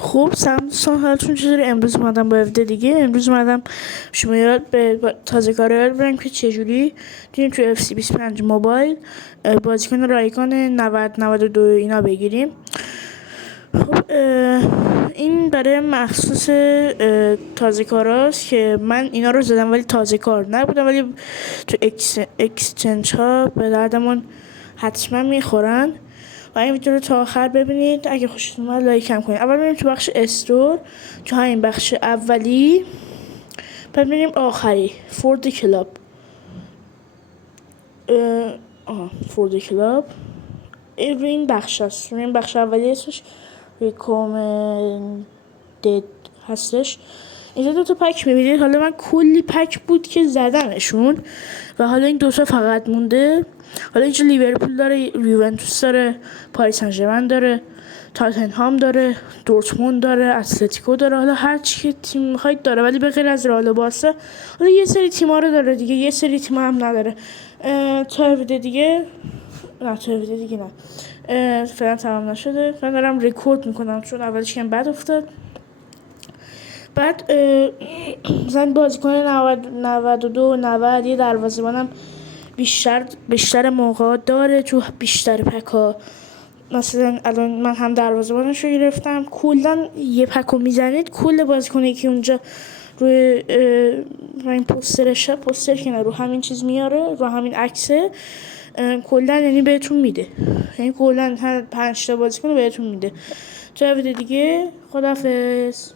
خب سلام دوستان، حالتون چطوره؟ امروز اومدم با ویدیو دیگه. امروز اومدم شما یاد به تازه کار یاد برم که چجوری تونیم تو FC 25 موبایل بازیکن رایگان 90-92 اینا بگیریم. خب این برای مخصوص تازه کاراست که من اینا رو زدم ولی تازه کار نبودم، ولی تو اکسچنج ها به دردمون حتما میخورن و این ویدیو رو تا آخر ببینید. اگه خوشتون اومد لایک هم کنید. اول بریم تو بخش استور، تو همین بخش اولی، بعد بریم آخری فورد کلاب. فورد کلاب این بخش هست. این بخش اولی اسمش ریکومندد هستش. اینجا دو تا پک میبینید. حالا من کلی پک بود که زدمشون و حالا این دوتا فقط مونده. حالا اینجا لیورپول داره، یوونتوس داره، پاریس سن ژرمن داره، تاتنهام داره، دورتموند داره، اتلتیکو داره. حالا هر چی که تیم میخواید داره، ولی به غیر از رئال و بارسا حالا یه سری تیم‌ها رو داره دیگه، یه سری تیم‌ها هم نداره. تا ویدیو دیگه نه فعلا تمام نشده. من دارم رکورد میکنم چون اولش کم بد افتاد. بعد مثلا بازیکن 92 90 یه دروازه‌بانم بیشتر موقع داره تو بیشتر پکا. مثلا الان من هم دروازه‌بانش رو گرفتم. کلا یه پکو میزنید کل بازیکنی که اونجا روی این پوستر که نه، رو همین چیز میاره، رو همین عکسه، کلا یعنی بهتون میده، یعنی کلا هر 5 تا بازیکن بهتون میده. تا ویدیو دیگه، خداحافظ.